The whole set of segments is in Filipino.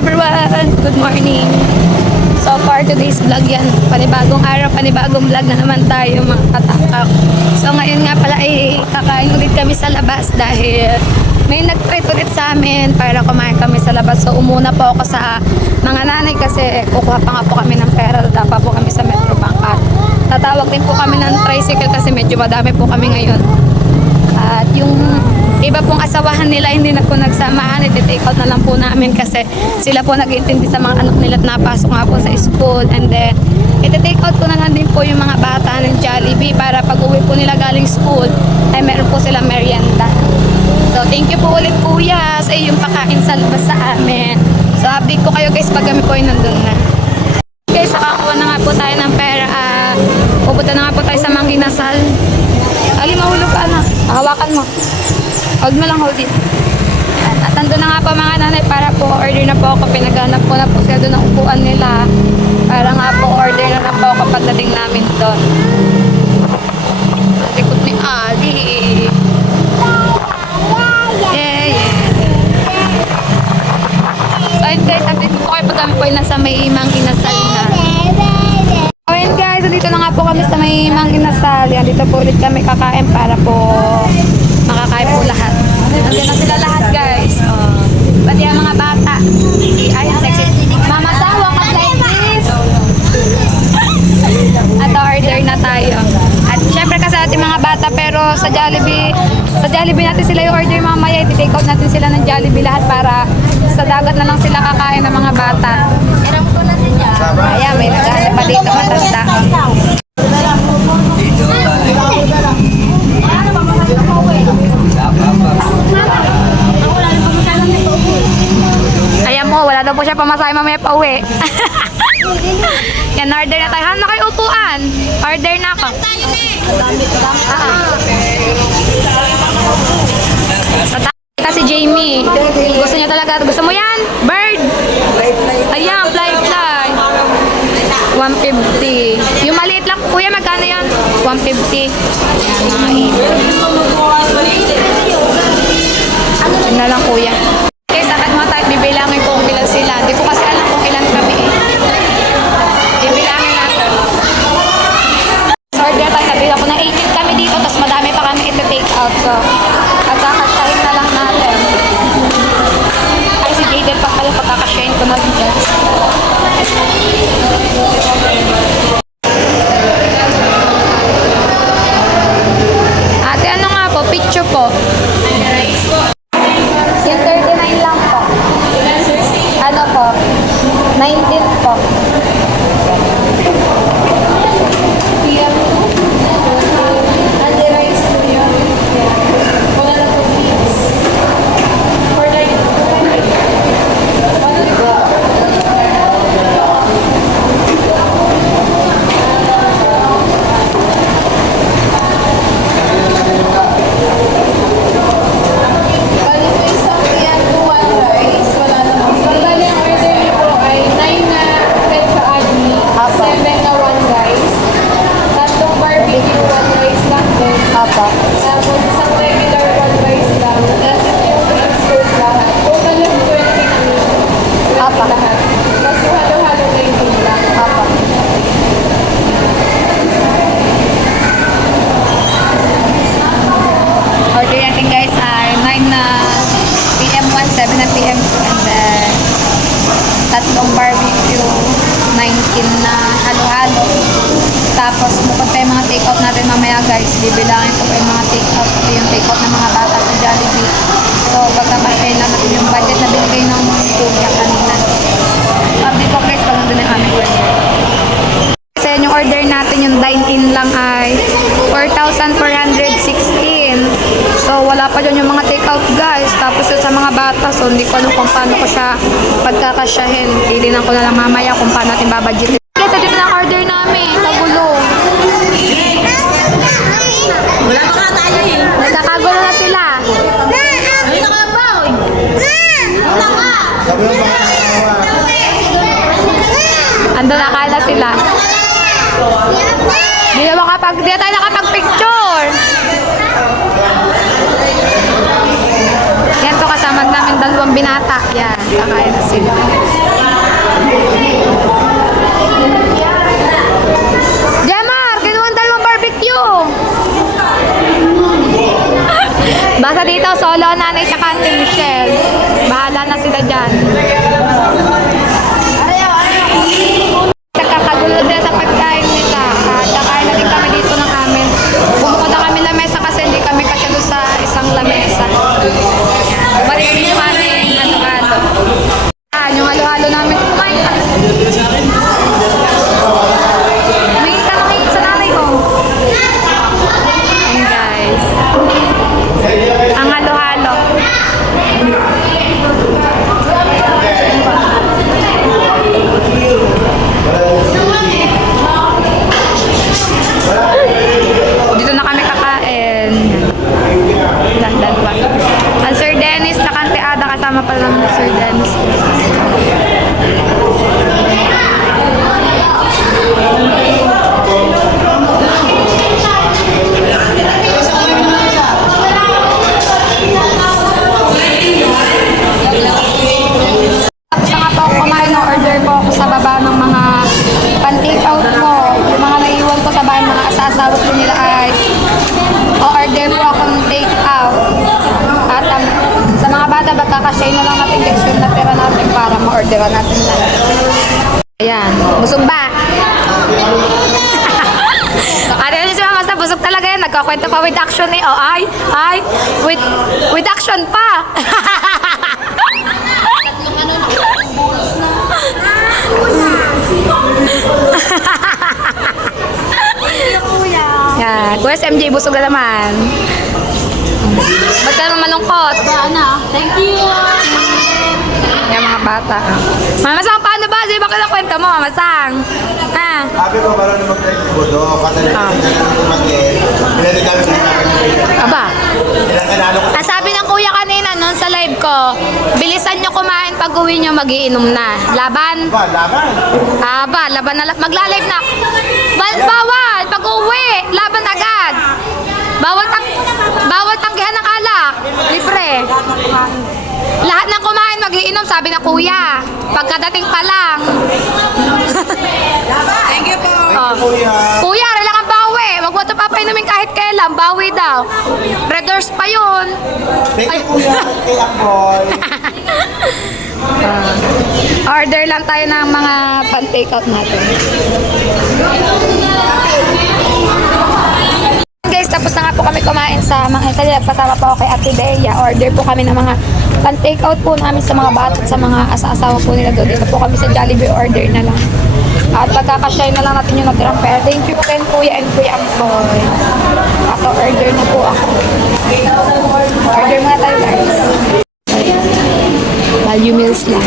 everyone! Good morning! So for today's vlog yan, panibagong araw, panibagong vlog na naman tayo mga katakak. So ngayon nga pala ay kakain ulit kami sa labas dahil may nag-treat ulit sa amin para kumain kami sa labas. So umuna po ako sa mga nanay kasi kukuha pa nga po kami ng pera. Dadapa po kami sa Metrobank at tatawag din po kami ng tricycle kasi medyo madami po kami ngayon. At yung iba pong asawahan nila hindi na po nagsamahan, iti-take out na lang po namin kasi sila po nag-intindi sa mga anak nila at napasok nga po sa school. And then iti-take out ko na lang din po yung mga bata ng Jollibee para pag uwi po nila galing school ay meron po silang merienda. So thank you po ulit kuya sa iyong pakain sa labas sa amin. So update ko kayo guys pag kami po ay nandun na. Guys, nakakuha na nga po tayo ng pera. Pupunta na nga po tayo sa Manginasal. Ali, mahulog ka na. Hawakan mo. Hold mo lang, hold it. At nandun na nga po mga nanay para po order na po ako. Pinaghanap ko na po sila doon ang upuan nila. Para nga po order na po ako pagdating namin doon. Likod ni Ali. Yeah. So ayun guys, update ko kayo pag kami po ay nasa may Manginasal na. Ayun guys, dito na nga po kami sa may Manginasal. Yan, dito po ulit kami kakain para po makakain po lahat. Nandiyan na sila lahat guys. Pati ang mga bata. Ay, sexy. Mama Sawa, ka-like this. At order na tayo. At syempre kasi ating mga bata pero sa Jollibee natin sila yung order mamaya. I-take out natin sila ng Jollibee lahat para sa dagat na lang sila kakain ng mga bata. Ayan, may naghahanap pa dito matanda. Ayan mo, wala daw po siya pamasahe mamaya pa uwi. Yan, order na tayo. Hanap na kayo upuan. Order na ako. Si Jamie. Gusto niya talaga. Gusto mo yan? Bird. Ayan, fly. 150. Yung maliit lang. Kuya, magkano yan? 150. Ayan, mga ibon. Ano na lang, kuya. Okay, sakit mo tayo. Bibilangin ko kung ilan sila. Hindi ko kasi alam kung ilan kami eh. Bibilangin natin. So, order tayo. Sabihin ako na 18 kami dito. Tapos madami pa kami ito take out. So, at kakasyahin na lang natin. Ay, si Jaden pa pala pagkakasyahin ko na dito. Ate, ano nga po? Picture po. Yung 39 lang po. Ano po? 19 po. Tatlong barbecue, 19 na halo-halo. Tapos bukod pa yung mga take-out natin mamaya guys, bibilangin ko pa yung mga take-out, pati yung take-out ng mga bata sa Jollibee. So pagkakasyahin lang natin yung budget na binigay ng kuya kanina. So update ko guys pag nandun yung aming order. Kasi yung order natin, yung dine-in lang ay 4,416. So wala pa dyan yung mga take-out guys. Tapos sa mga bata, so hindi ko alam kung paano ko siya pagkakasyahin. Titinan ko na lang mamaya kung paano natin babudgetin. Guys, dito na order namin sa gulong. Wala pa nga tayo eh. Nagkakagulo na sila. Ay, nakabaw eh. Wala ka. Ando na kala sila. Di na tayo nakapag-picture. Yan to kasama namin dalawang binata. Yan, kakain na sila. regalo namin. Kumain ka. May tanongin sa nanay ko. Ayan guys. Ang halo-halo. Dito na kami kakain. Dalawa. Ang Sir Dennis na kanteada, kasama pala ng Sir Dennis. Tapos na nga po ako kumain, order po ako sa baba ng mga pan-take out ko. Yung mga naiwan ko sa bahay, mga asasawa ko nila ay o-order po akong take out. At sa mga bata, magkakashay na lang natin guys yung natira natin para ma-orderan natin lang. Ayan, busog ba? Ano yun si Mama, basta busog talaga yan. Nagkakwento pa with action eh. Oh, ay, with action pa. Yan, Kuya MJ, busog na naman. Ba't ka naman malungkot? Thank you. Yan mga bata. Mama Sang, paano ba? Di ba kwento mo, Mama Sang? Ha? Sabi ko, marunong mag-try ng budo. Kasi Aba? ilang kanalo ko. Sabi ng kuya kanina noon sa live ko, bilisan nyo kumain pag uwi nyo, magiinom na. Laban? Ba, laban. Aba, laban na. Magla-live na. Bawal! Pag uwi, laban agad. Bawal tanggihan ng alak. Libre. Lahat ng kumain magiinom, sabi ng kuya. Pagkadating pa lang. Thank you po. Kuya. Kuya, rela kang bawi. Huwag mo ito papainumin kahit kailan. Bawi daw. Red Doors pa yun. Thank you, kuya. Kay Akboy. Order lang tayo ng mga pan-take out natin. Guys, tapos na nga po kami kumain sa mga kanila. Pasama po ako kay Ate Bea. Order po kami ng mga pan-take out po namin sa mga bata at sa mga asa-asawa po nila doon. Dito po kami sa Jollibee, order na lang. At pagkakashare na lang natin yung natirang pera. Thank you po kay Kuya and Kuya Amboy. At order na po ako. Order muna tayo guys. Value meals lang.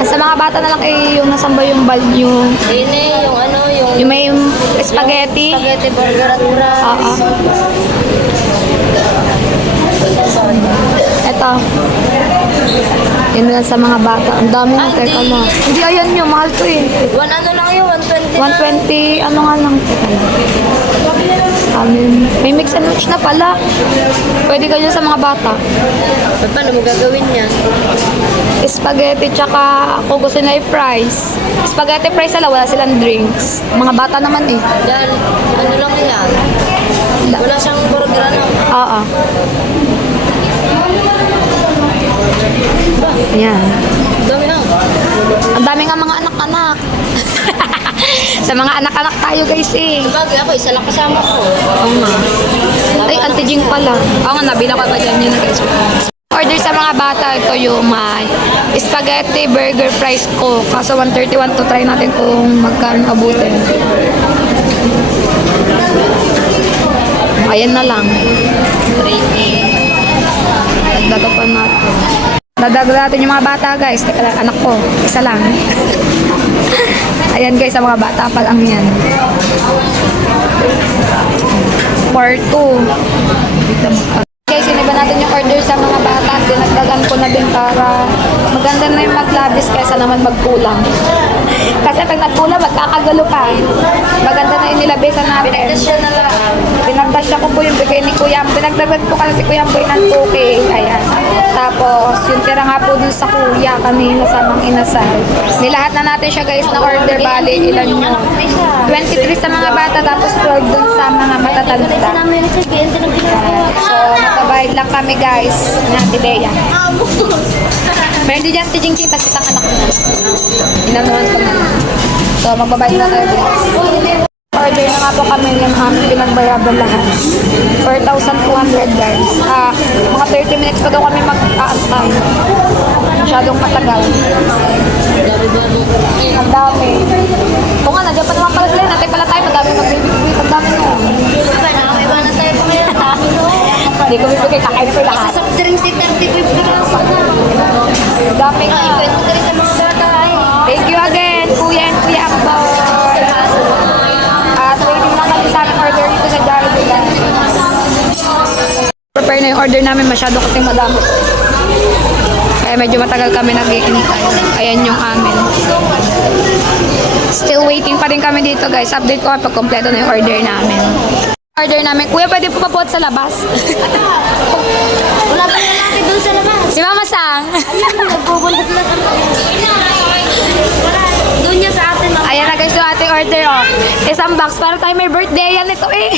Sa mga bata na lang yung nasamba yung yung Ini, yung ano, yung may spaghetti. spaghetti burger at fries. Oo. Ito. Yun lang sa mga bata. Ang dami na. Teka lang. Hindi, ayan yun. Mahal to eh. One ano lang yun, 120 na. 120, ano nga lang. Teka lang. May mix and match na pala. Pwede ka dyan sa mga bata. Paano mo gagawin yan? Spaghetti tsaka ako gusto na fries. Spaghetti fries wala silang drinks. Mga bata naman eh. Yan, ano lang yan? Wala siyang burger ano. Oo. Yan. Dami lang. Ang dami nga mga anak-anak. Sa mga anak-anak tayo guys eh. Bagay ako, isa lang kasama ko. Oo nga. Ay, anti-jing pala. Oo nga, nabila ko pa dyan yun guys. Order sa mga bata, ito yung may spaghetti, burger, fries ko. Kaso 131 to, try natin kung magkano abutin. Ayan na lang. Dagdagan natin. Dagdagan natin yung mga bata guys. Teka lang, anak ko. Isa lang. Ayan guys, sa mga bata pa lang yan. For 2. Guys, siniba natin yung order sa mga bata at dinagdagan ko na din para maganda na yung maglabis kaysa naman magkulang. Kasi pag nagkulang, magkakagulo pa. Maganda na yung nilabisan natin. Pinagdasya na lang. Pinagdasya ko po yung bigay ni Kuya. Pinagdagan po kasi si Kuya Boy ng 2K. Ayan. Tapos, yung tira nga po dun sa Kuya kanina sa mga inasal. Nilahat na natin siya guys na order. Bali, ilan nyo? 23 sa mga bata, tapos 12 dun sa mga matatanda. So, nakabayad lang kami guys na Ate Bea. Meron din dyan si Jing Jing, tas isang anak mo. Inanuhan ko na lang. So, magbabayad na tayo guys. Order na nga po kami yung aming pinagbayaban lahat. 4,000 1,200 guys. Mga 30 minutes pa daw kami mag-aantay. Masyadong matagal. Ang dami. Kung nga, nandiyan pa naman pala sila. Natay pala tayo. Madami mag-bibigwit. Ang dami na. Nakakaiwanan tayo pa ngayon. Hindi ko bibigay. Kakain na ko yung lahat. Sa soft drinks, 35 piraso na. Ang dami nga. Ikwento ko rin sa mga bata eh. Thank you again, Kuya and Kuya Akboy. At waiting lang kami sa aming order dito sa Jollibee guys. Prepare na yung order namin. Masyado kasing madami. Kaya medyo matagal kami nag-iintay. Ayan yung amin. Still waiting pa rin kami dito guys. Update ko pag kompleto na yung order namin. Order namin. Kuya, pwede po pa po sa labas. Wala pa lalaki doon sa labas. Si Mama Sang. Nagbubuntot na kami. Doon niya sa atin. Ayan na guys yung ating order oh. Isang box para tayo may birthday yan ito eh.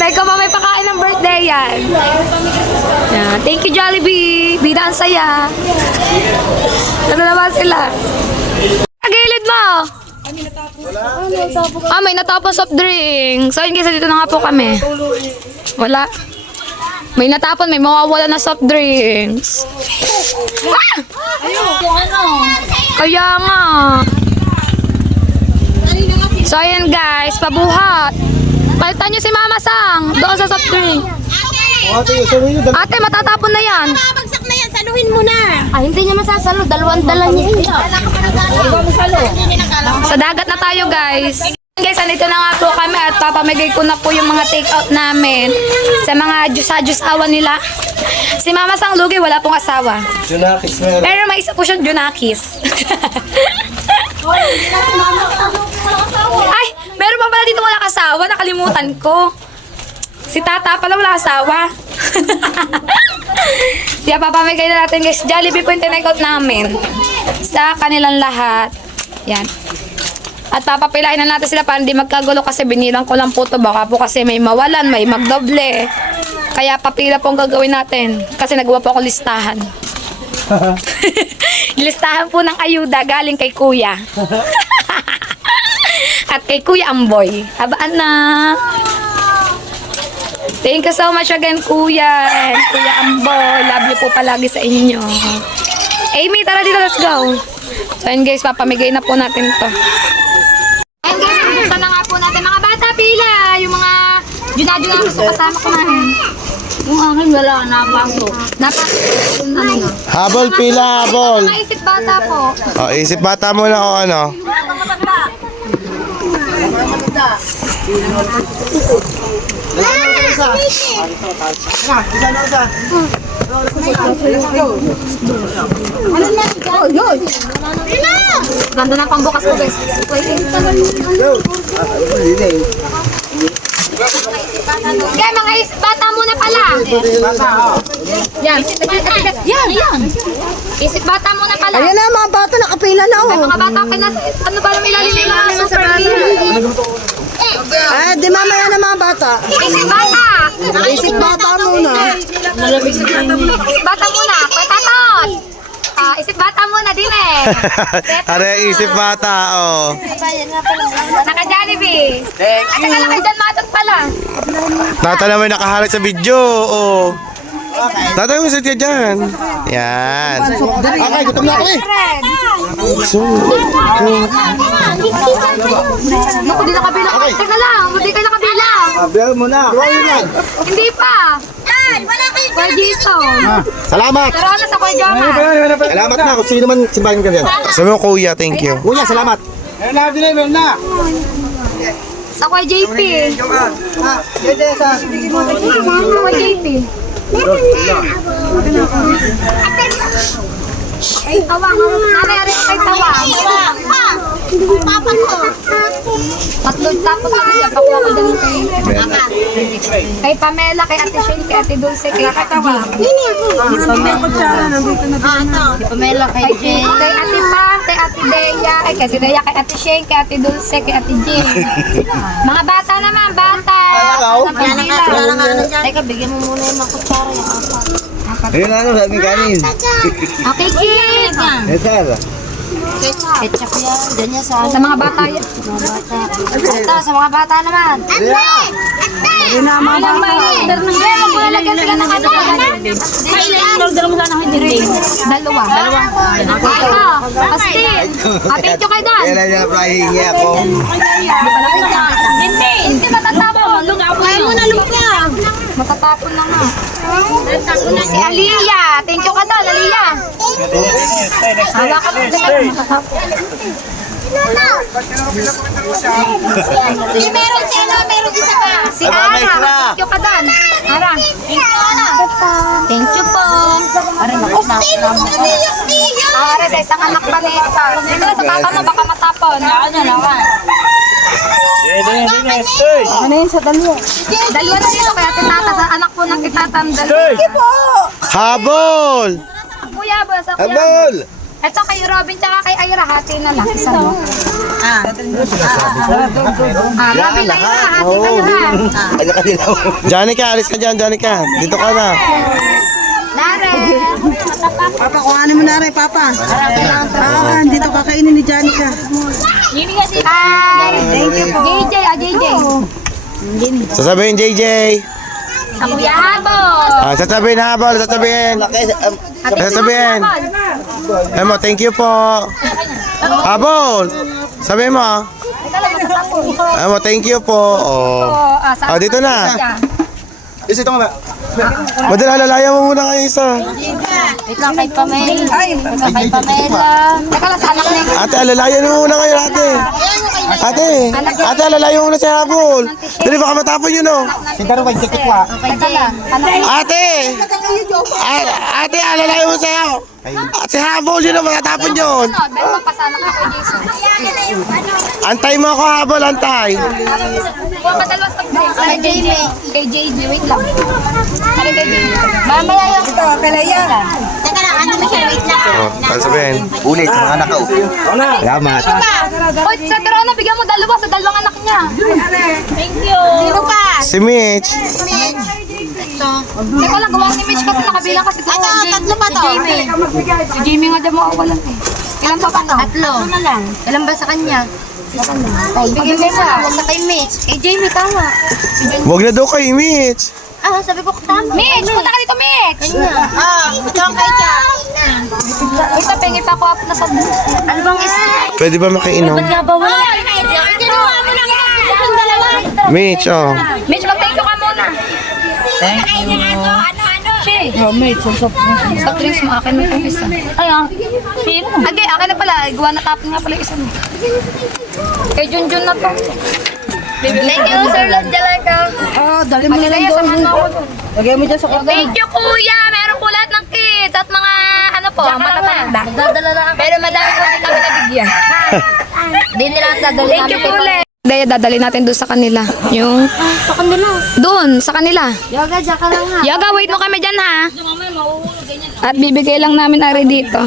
Like ko pa may pakain ng birthday yan. Yeah. Thank you Jollibee. Bida ang saya. Nasa naman sila. Kagilid mo. May natapon soft drink. So yun guys, dito na nga po kami. Wala. May natapon, may mawawala na soft drinks. Ah! Kaya nga. So ayan guys, pabuhat. Palitan nyo si Mama Sang doon sa soft drink. Ate, matatapon na yan. Bagsak na yan, saluhin mo na. Hindi niya masasalo. Dalawang dala niya. Sa dagat na tayo guys. Guys, andito na nga po kami at papamigay ko na po yung mga take out namin sa mga jusa-jusawa nila. Si Mama Sang Lugi, wala pong asawa. Junakis meron. Pero may isa po siyang Junakis. Ay, meron pa pala dito wala asawa. Nakalimutan ko. Si Tata pala wala asawa. Kaya papamigay na natin guys. Jollibee po yung tinake out namin. Sa kanilang lahat. Yan. At papapilain na natin sila para hindi magkagulo kasi binilang ko lang po ito. Baka po kasi may mawalan, may magdoble. Kaya papila po ang gagawin natin. Kasi nagawa po ako listahan. Listahan po ng ayuda galing kay Kuya. At kay Kuya Amboy. Habaan na. Thank you so much again, Kuya. And Kuya Amboy. Love you po palagi sa inyo. Amy, tara dito. Let's go. So, yun guys, papamigay na po natin to. Ayun guys, buksan na nga po natin. Mga bata, pila. Yung mga junadyo na gusto kasama ko na. Yung akin wala. Napasok. Ano na? Habol pila, habol. Mga isip bata po. Oh, isip bata mo na o ano. Ganda ng pambukas ko guys. Okay, mga isip bata muna pala. Yan. Yan. Isip bata muna pala. Ayan na, mga bata, nakapila na Ay, oh. mga bata, ano ba lang ilalim nila? Super Ah, di mamaya na mga bata. Isip bata. Isip bata muna. Isip bata muna. Patatot. Isip bata muna din eh. Are, isip bata, oh. Naka-Jollibee. At saka lang kayo dyan, matot pala. Tata naman nakaharap sa video, oh. Tata mo sit ka dyan. Yan. Okay, gutom na ako eh. Red. Naku, di nakabilang. Teka lang, hindi kayo nakabilang. Bill mo na. Hindi pa. Kuya Jason. Salamat. Pero ano sa Kuya Joma? Salamat na kung sino man simbahan ka dyan. Sabi mo, kuya, thank you. Kuya, salamat. Sa Kuya JP. Sa Kuya JP. Tawang. Nangyari kay Tawang. Papa ko. Tatlo tapos ano dyan, pakuha ko dyan kay Pamela, kay Ate Shane, kay Ate Dulce, kay Ate Tawang. Pamela kay Jane. Kay Ate Pam, kay Ate Dea, ay kay Ate Dea, kay Ate Shane, kay Ate Dulce, kay Ate Jean. Mga bata naman, bata. Teka, bigyan mo muna yung mga kutsara yung apat. Ayun na, sabi kanin. Okay, kid. Esa. Ketchup yan. Ganyan sa Sa mga bata yan. mga bata. Ito, sa mga bata naman. Ate! Lalagyan sila ng ano. Dalawa. Pasti. Thank you kay Dan. Kailan niya pahingi ako. Hindi matatapon. Kaya mo na lumpia. Matatapon na nga. Si Aliyah. Thank you ka Dan, Aliyah. Hawakan mo din ako matatapon. Meron si ano, meron isa pa. Si Ara. Thank you ka Dan. Ara. Thank you po. Ara, sa isang anak pa nito. Dito na sa papa mo, baka matapon. Ano yun sa dalawa? Dalawa na dito, kaya tinata sa anak po ng itatam. Dalawa. Habol! Kuya, boss. Kuya. Habol! Ito kay Robin tsaka kay Ira, hati na lang. Isa mo. Robin na Ira, hati kayo ha. Janica, alis ka dyan, Janica. Dito ka na. Nare. Papa, kuhanin mo na rin, Papa. Dito kakainin ni Janica. Hi. Thank you po. JJ, JJ. Sasabihin, JJ. Kuya Habol. Sasabihin, Habol. Sasabihin. Sasabihin. Emo, thank you po. Habol. Sabihin mo. Emo, thank you po. Oh, dito na. Ito nga ba? Madala, lalaya mo muna kayo isa. Wait lang kay Pamela. Kay Pamela. Teka lang sa anak niya. Ate, alalayan mo muna kayo, ate. Ate, alalayan mo muna si Habol. Dali, baka matapon yun, oh. Teka lang. Ate! Ate, alalayan mo sa'yo. Si Habol, yun ang matatapon yun. Dahil mapasanak ako kay Jason. Antay mo ako, Habol, antay. Huwag ka dalawa sa kay JJ. Kay JJ, wait lang. Kay JJ. Mamaya yung ito, pelaya. Teka lang, ano mo siya, wait lang. Sasabihin. Ulit, mga anak ko. Salamat. Oy, sa Toronto, bigyan mo dalawa sa dalawang anak niya. Thank you. Sino pa? Si Mitch. Teka lang, gawa ni Mitch kasi nakabilang kasi gawa. Tatlo pa to. Si Jamie. Si Jamie nga dyan makawalan eh. Ilan pa ba to? Tatlo. Ano na lang? Ilan ba sa kanya? Isa lang. Bigyan mo isa. Sa kay Mitch. Kay Jamie, tama. Huwag na daw kay Mitch. Ah, sabi ko tama. Mitch, punta ka dito, Mitch. Ito ang kay Jack. Ito, pengi pa ko up na sa... Ano bang isa? Pwede ba makainom? Nga ba wala? Kinuha mo lang yung dalawa. Mitch, oh. Mitch, mag-thank you ka muna. Thank you. Shay. Oh, Mitch, sa drinks mo, akin na itong isa. Ay, sino? Agay, akin na pala. Gawa na tapon nga pala yung isa mo. Kay Junjun na to. Thank you, Sir Ladjaleka. Dali mo na lang Malilaya, doon. samahan mo ako doon. Lagay mo dyan sa kwarto. Thank you, Kuya. Meron po lahat ng kids at mga ano po, matatanda. Pero madami po din kami nabigyan. Hindi nila dadali namin. Thank you po ulit. Daya, dadali natin doon sa kanila. Yung... Sa kanila? Doon, sa kanila. Yoga, dyan ka lang ha. Yoga, wait mo kami dyan ha. At bibigay lang namin ari dito.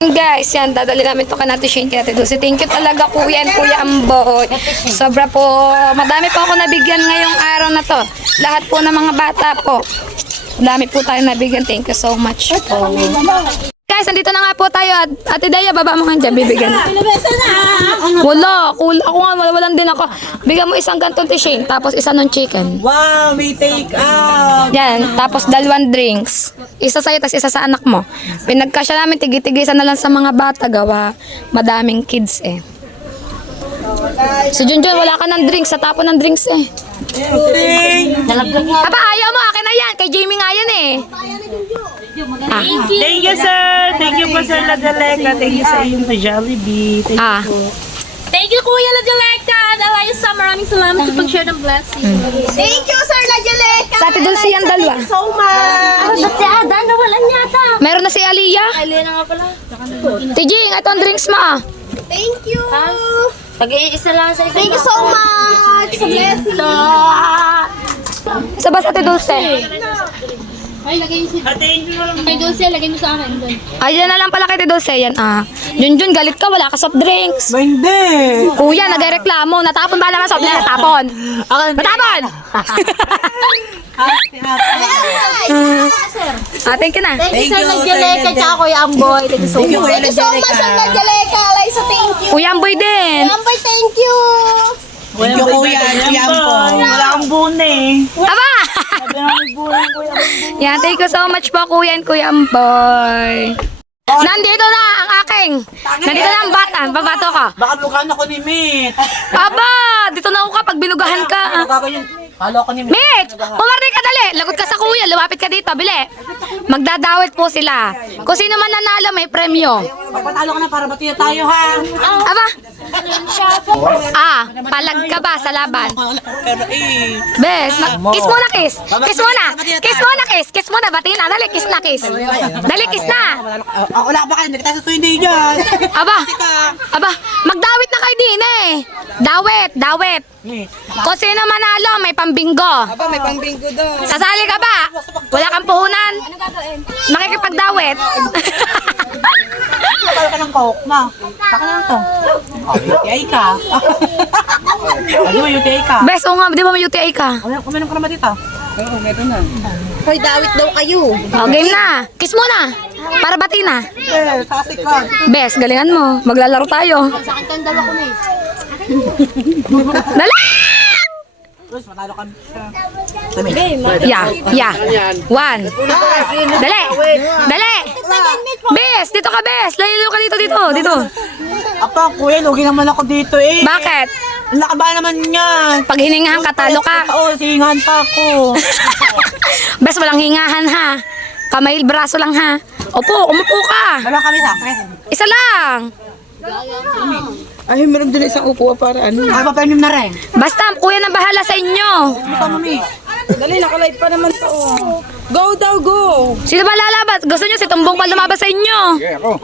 Guys, yan, dadali namin ito ka natin Shane kaya Dulce. Thank you talaga Kuya and Kuya Amboy. Sobra po, madami po ako nabigyan ngayong araw na to. Lahat po ng mga bata po. Dami po tayo nabigyan. Thank you so much po. Guys, andito na nga po tayo. Ate Daya, baba mo nga dyan, bibigyan. Wala, ako nga, walang din ako. Bigyan mo isang gantong Shane, tapos isa ng chicken. Wow, may take out! Yan, tapos dalawang drinks. Isa sa'yo, tapos isa sa anak mo. Pinagkasya namin, tigitigisan na lang sa mga bata, gawa. Madaming kids eh. Si Junjun, wala ka ng drinks, sa tapo ng drinks eh. Aba, ayaw mo, akin na yan. Kay Jamie nga yan eh. Thank you, sir! Thank you po, Sir Ladjaleka. Thank you sa iyong pa-Jollibee. Thank you po. Thank you, Kuya Ladjaleka. Alayos sa maraming salamat sa pag-share ng blessing. Thank you, Sir Ladjaleka. Sa Ate Dulce yan, dalawa. So much. Ba't si Ada? Nawalan yata. Meron na si Aliyah. Alina nga pala. Tijing, ito ang drinks mo ah. Thank you. Pag-iisa lang sa Thank you so much. Sa blessing. Isa ba sa Ate Dulce? Ay, lagay mo Kay Dulce, lagay mo sa akin. Ayan na lang pala kay Ate Dulce. Yan ah. Junjun, galit ka, wala ka soft drinks. Ba, hindi! Kuya, nagreklamo. Natapon ba naman soft drinks? Natapon. Natapon! Thank you na. Thank you, Sir Ladjaleka, tsaka Kuya Amboy. Thank you so much. Thank you so much, Sir Ladjaleka. Liza, thank you. Kuya Amboy din. Amboy, thank you. Thank you, Kuya. Kuya po. Wala akong buna eh. Aba! Sabi nga may buna yung kuya. Yan, thank you so much po, Kuya and Kuya Amboy. Nandito na ang aking. Nandito na ang bata. Babato ka. Baka lugan ako ni Mit. Aba! Dito na ako ka pag binugahan ka. Halo ko ni Mit. Mitch! Pumarni ka dali! Lagot ka sa kuya. Lumapit ka dito. Bili. Magdadawit po sila. Kung sino man nanalo, may premyo. Magpatalo ka na para batiya tayo, ha? Aba! Palag ka ba sa laban? Bes, kiss muna, kiss. Kiss muna. Kiss muna, kiss. Kiss muna. Bati na. Dali, kiss na, kiss. Dali, kiss na. Wala pa kayo. Hindi tayo susundi dyan. Aba, magdawit na kayo din eh. Dawit. Kung sino manalo, may pambinggo. May pangbinggo doon. Sasali ka ba? Wala kang puhunan? Makikipagdawit. Kaya ka ng coke, ma. Saka na lang to. UTI ka. Di ba UTI ka? Bes, o nga, di ba may UTI ka? Uminom ka naman dito. Oo, meron na. Hoy, dawit daw kayo. O, game na. Kiss muna. Para bati na. Sasik ka. Bes, galingan mo. Maglalaro tayo. Dali! Terus, matalo ka. Yeah. One. Dali! Bes, dito ka, Bes. Laylo ka dito. Apa, kuya, lugi naman ako dito eh. Bakit? Nakaba naman yan. Pag hiningahan ka, talo ka. Oo, singahan pa ako. Bes, walang hingahan ha. Kamay, braso lang ha. Umupo ka. Wala kami sa akin. Isa lang. Ay, meron din isang upo para ano. Ay, papanim na rin. Basta, kuya na bahala sa inyo. Sama mi. Dali, nakalive pa naman to. Go daw, go. Sino ba lalabat? Gusto nyo si Tumbong pa lumabas sa inyo? Okay, ako.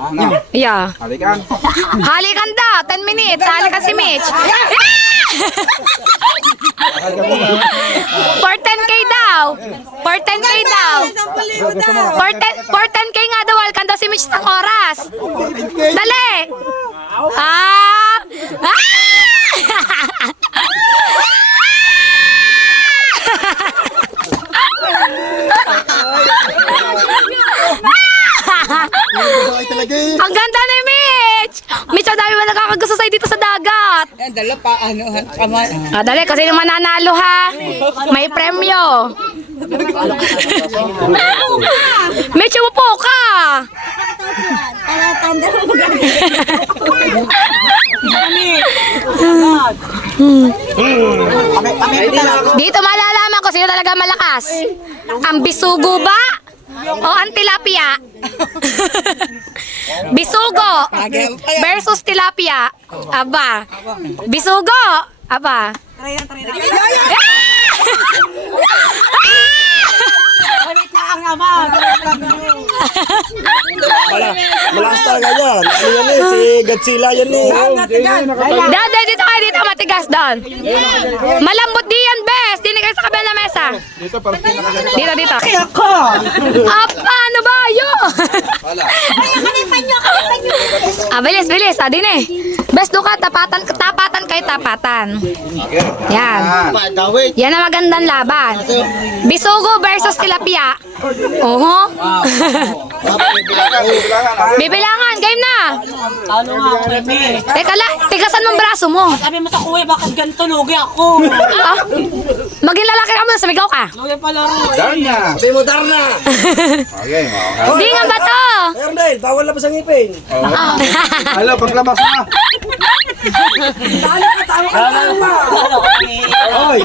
Yeah. Halikan. Halikan daw. 10 minutes. Halikan si Mitch. For 10K daw. For 10K daw. For 10K nga daw. Halikan daw si Mitch ng oras. Dali. Ang ganda ni Mitch! Mitch, ang dami mo nakakagusto sa'yo dito sa dagat. Dala pa, ano, kamay. Dali, kasi yung mananalo ha. May premyo. Mitch, umupo ka. Dito malalaman ko sino talaga malakas. Ang bisugo ba? O ang tilapia? Bisugo versus tilapia. Aba. Bisugo. Aba. Malakas talaga yan. Ano yan eh? Si Godzilla yan eh. Dada, dito kayo dito matigas doon. Malambot di yan, bes. Dini kayo sa kabila ng mesa. Dito. Apa, ano ba? Ayo. Bilis. Din eh. Bes, doon ka. Tapatan kayo, tapatan. Yan. Yan ang magandang laban. Bisugo versus tilapia. Oho. Bibilangan. Game na. Ano nga ako, Remy? Teka lang. Tigasan mong braso mo. Sabi mo sa kuya, bakit ganito lugi ako? Maging lalaki ka muna. Sumigaw ka. Lugi pala rin. Darna! Sabi mo, Darna! Okay, Hindi nga ba to? Ernel, bawal labas ang ngipin. Hello, paglabas na. Oy,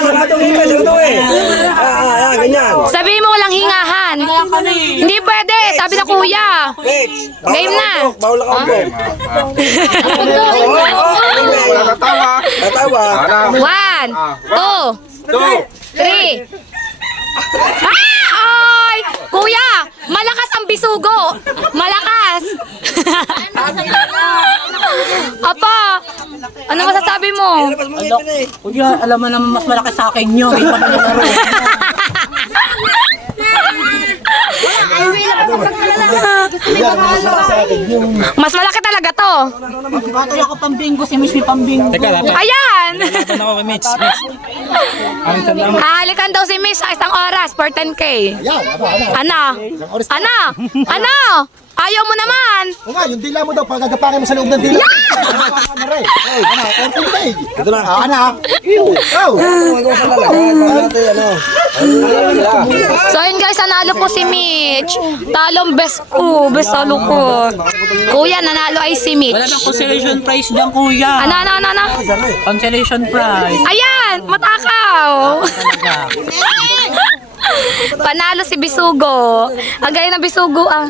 sarado ngipin, sarado eh. Ganyan. Sabihin mo walang hingahan. Hindi pwede. Sabi na kuya. Game na. Bawal lang ako. Tatawa. 1, 2, 3. Ay! Kuya! Malakas ang bisugo! Malakas! Apa! Ano masasabi mo? Kuya, alam mo naman mas malaki sa akin nyo. May paglalaro. Mas malaki talaga to. Bato ako pambingo, si Miss may pambingo. Ayan! Salamat ako kay Mitch. Salamat. Halikan daw si Miss sa isang oras for 10K. Ano? Ano? Ano? Ayaw mo naman. O nga, yung dila mo daw, pagagapakin mo sa loob ng dila. Ano rin? Ano, 14K. Ito na. Ano? So yun guys, nanalo po si Mitch. Talong best ko. Best talo ko. Kuya, nanalo ay si Mitch. Wala nang consolation prize dyan, kuya. Ano? Consolation prize. Ayan! Matakaw! Panalo si Bisugo. Ang galing na Bisugo ah.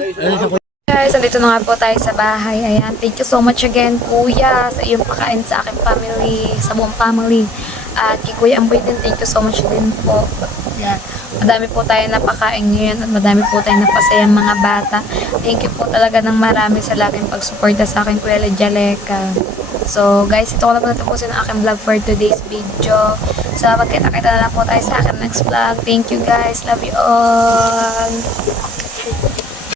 Guys, andito na nga po tayo sa bahay. Ayan, thank you so much again, Kuya, sa iyong pakain sa aking family, sa buong family. At kay Kuya Amboy din, thank you so much din po. Ayan. Madami po tayo napakain ngayon at madami po tayo napasayang mga bata. Thank you po talaga ng marami sa laging pagsuporta sa akin, Kuya Jaleka. So guys, ito ko na po natapusin ang aking vlog for today's video. So magkita-kita na lang po tayo sa aking next vlog. Thank you guys. Love you all.